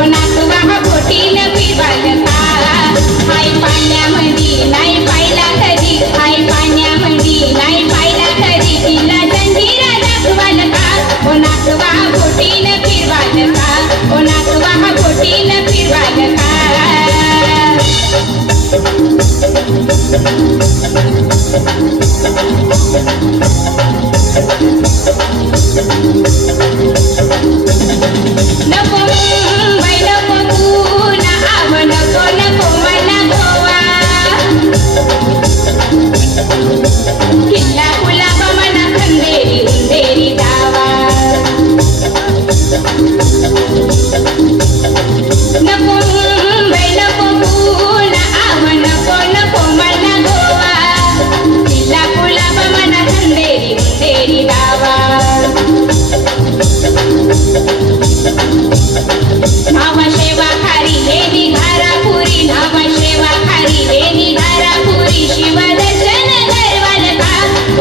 ओ नातवा बोटीन फिरवाल का हाय पाण्यामध्ये नाही पाहिला कधी हाय पाण्यामध्ये नाही पाहिला कधी तिला जंजिरा दाखवाल का ओ नातवा बोटीन फिरवाल का ओ नातवा बोटीन फिरवाल का नको मुंबई नको पुणा आव नको नको मला गोवा किल्ला कुलाबा मला खंदेरी उंदेरी दावा नको मुंबई नको पुणा आव नको नको मला गोवा किल्ला कुलाबा मला खंदेरी उंदेरी दावा नावा शेवा खारी लेनी घारापुरी नावा शेवा खारी लेनी घारापुरी शिवदर्शन करवाल का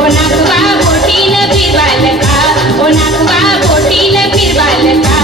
ओ नातवा बोटीन फिरवाल का ओ नातवा बोटीन फिरवाल का